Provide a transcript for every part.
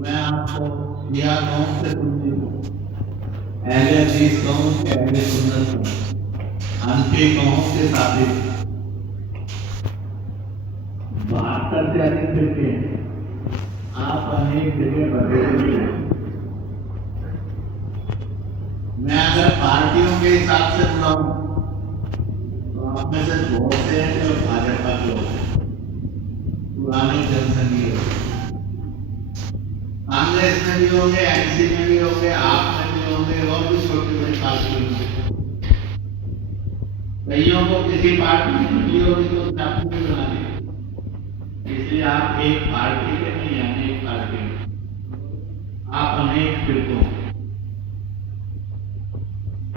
मैं आपको शिया कौम से सुन्नी हूँ, अहले हदीस कौम से अहले सुन्नत हूँ, हनफी कौम से साबित 72 से अधिक फिरके हैं। आप अनेक जगह बदले हुए हैं। मैं अगर पार्टियों के हिसाब से बुलाऊं तो आप में से बहुत से हैं जो भाजपा के लोग हैं, पुराने जनसंघी लोग, कांग्रेस में भी होंगे, एनसी में भी होंगे, आप में भी होंगे और भी छोटी बड़ी पार्टियों में। कईयों को किसी पार्टी में मिली होगी तो उसने अपनी भी बना ली, इसलिए आप एक पार्टी के नहीं, अनेक पार्टी में, आप अनेक फिरकों।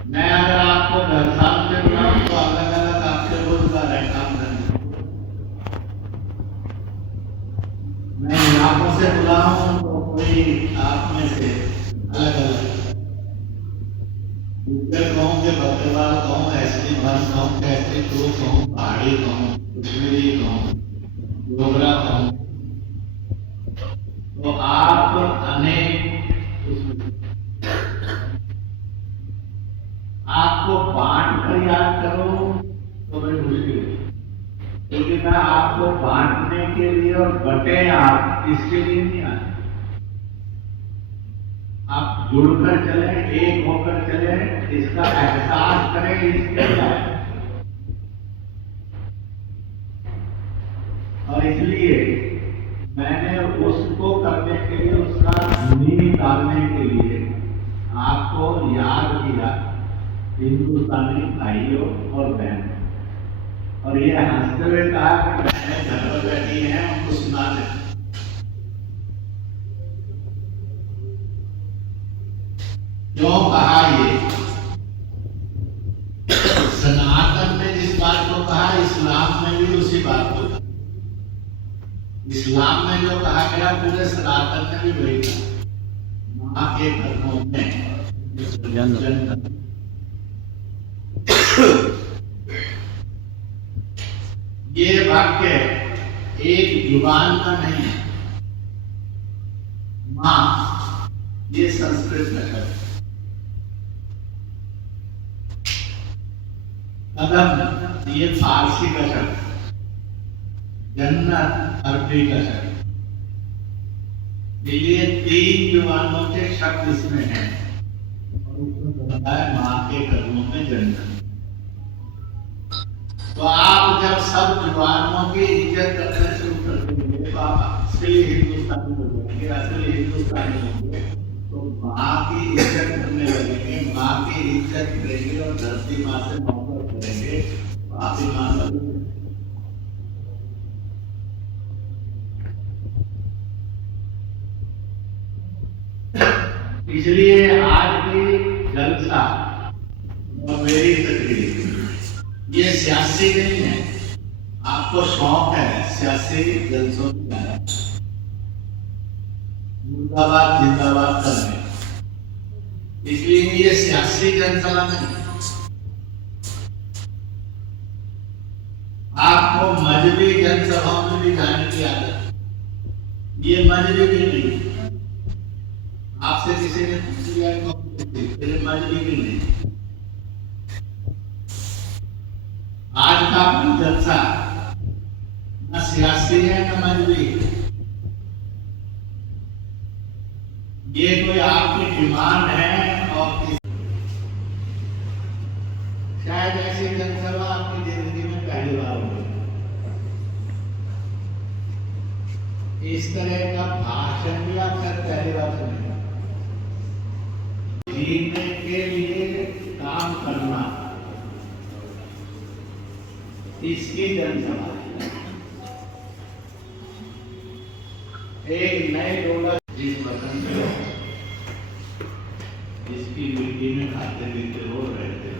मैं अगर आपको घर साहब से बुलाऊं तो अलग अलग आपके रोजगार है, काम करने। मैं इलाकों से बुलाऊं तो कोई आप में से अलग अलग, उत्तर गाँव के बकरवाल गाँव, ऐसी भर गाँव, कैसे तो गाँव, पहाड़ी गाँव, कश्मीरी गाँव, डोगरा गाँव, तो आप अनेक आपको बांट कर याद करो तो बड़ी मुश्किल है, क्योंकि मैं आपको बांटने के लिए और बटे आप इसके लिए नहीं आए। आप जुड़कर चले, एक होकर चले, इसका एहसास करें, इसके लिए आए। और इसलिए मैंने उसको करने के लिए, उसका नींव डालने के लिए आपको याद किया, हिंदुस्तानी भाइयों और बहनों, और ये हंसते हुए कहा कि बहनें घर पर बैठी हैं, उनको सुना दें। क्यों कहा ये? सनातन ने जिस बात को कहा, इस्लाम में भी उसी बात को कहा। इस्लाम में जो कहा गया, पूरे सनातन ने भी वही कहा, मां के कर्मों में जन्नत। ये वाक्य एक जुबान का नहीं है, मां ये संस्कृत का शब्द, कदम ये फारसी का शब्द, जन्नत अरबी का शब्द। ये 3 जुबानों के शब्द इसमें हैं, और उसमें बताया है मां के कर्मों में जन्नत। तो आप जब सब जुबानों की इज्जत करना शुरू कर देंगे तो आप असली हिंदुस्तानी हो जाएंगे, असली हिंदुस्तानी होंगे तो माँ की इज्जत करने लगेंगे, माँ की इज्जत करेंगे और धरती माँ से मोहब्बत करेंगे, आप ही माँ लगेंगे। इसलिए आज की जलसा और मेरी तकरीर ये सियासी नहीं है, आपको शौक है सियासी जलसों का, मुर्दाबाद जिंदाबाद करने, इसलिए ये सियासी जनसभा नहीं। आपको मजहबी जनसभाओं में भी जाने की आदत, ये मजहबी भी नहीं। आपसे किसी ने पूछ लिया मजहबी भी नहीं। आज का जलसा न सियासी है न मजहबी, ये कोई आपकी डिमांड है और शायद ऐसी जनसभा आपकी जिंदगी में पहली बार होगी। इस तरह का भाषण भी आप शायद पहली बार सुनेंगे। जीने के लिए काम करना, इसकी जनसभा एक नए डोलर जिस वतन में जिसकी मिट्टी में खाते पीते रो रहे थे,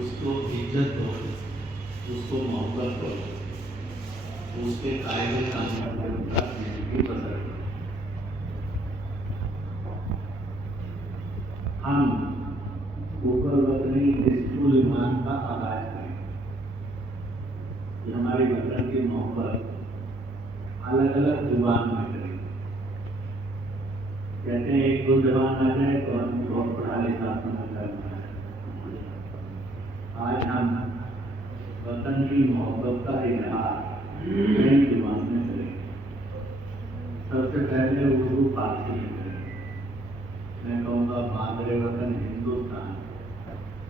उसको इज्जत दो, उसको मोहब्बत दो, उसके कायदे कानून पर उनका जिंदगी बसर करो। हम ऊपर वतनी निष्ठुर ईमान का आगाज करें कि हमारी वतन की मोहब्बत अलग अलग जुबान में करें। कहते हैं एक दो जवान आ जाए तो आदमी बहुत पढ़ा लिखा समझ करना है। आज हम वतन की मोहब्बत का इजहार नई जुबान में करेंगे। सबसे पहले उर्दू फारसी में करेंगे। मैं कहूँगा मादरे वतन हिंदुस्तान,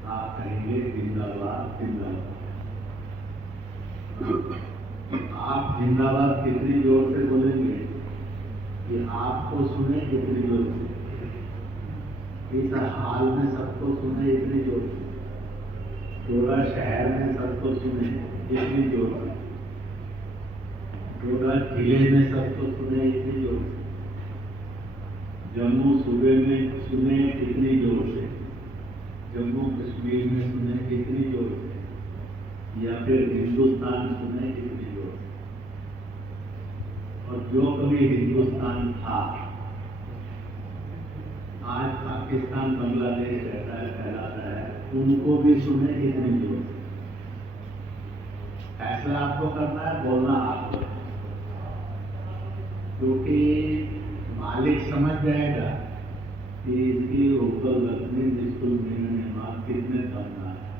आप कहेंगे जिंदाबाद जिंदाबाद। आप जिंदाबाद कितनी जोर से बोलेंगे कि आपको सुने कितनी जोर से, इस हाल में सबको सुने इतनी जोर से, पूरा शहर में सबको सुने इतनी जोर से, पूरा जिले में सबको सुने इतनी जोर से, जम्मू सूबे में सुने इतनी जोर से, जम्मू कश्मीर में सुने इतनी जोर से, या फिर हिंदुस्तान सुने इतनी जोर से। और जो कभी हिंदुस्तान था, आज पाकिस्तान बांग्लादेश रहता है कहलाता है, उनको भी सुने इतनी जोर से। फैसला आपको करना है, बोलना आपको है, क्योंकि मालिक समझ जाएगा कि इसकी ऊपर लगने जिसको निर्णय कितने दमदार है।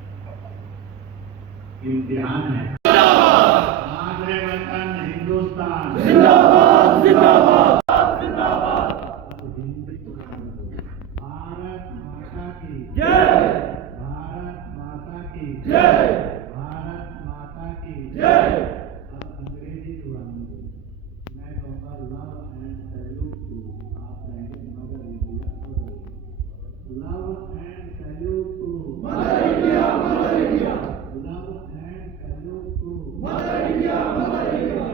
इम्तिहान है। मादरे वतन हिंदुस्तान जिंदाबाद जिंदाबाद जिंदाबाद। भारत माता की जय, भारत माता की जय, भारत माता की जय। अब अंग्रेजी जुबान में मैं कहूँगा लव एंड सैल्यूट टू, आप कहेंगे mother India, love and salute to mother India, mother India, love and salute to mother India, mother India,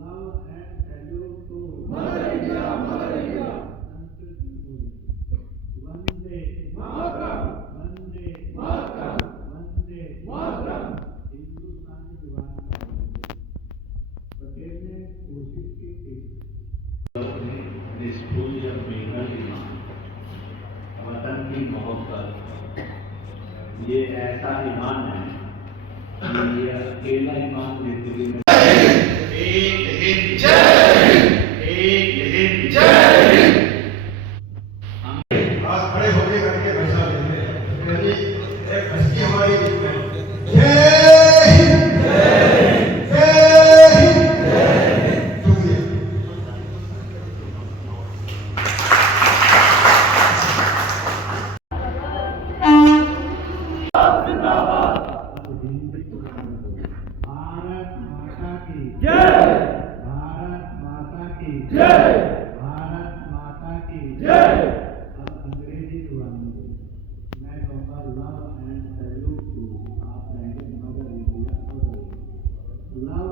love and salute to mother India, mother India. वंदे मातरम, वंदे मातरम, वंदे मातरम। हिंदुस्तानी जुबान में पटेल ने कोशिश की थी अपने निष्ठुर या बेहद ईमान, वतन की मोहब्बत, ये ऐसा ईमान है कि ये अकेला ईमान जिंदगी में एक हिंद जय, एक हिंद जय। आज खड़े होके करके भाषा लेते हैं, यानी एक हस्ती हमारी बीच में। जय हिंद, जय हिंद। शुक्रिया। जिंदाबाद। भारत माता की जय, भारत माता की जय, भारत माता की जय। अब अंग्रेजी जुबान में मैं कहूँगा लव एंड सैल्यूट टू, आप कहेंगे मदर इंडिया, लव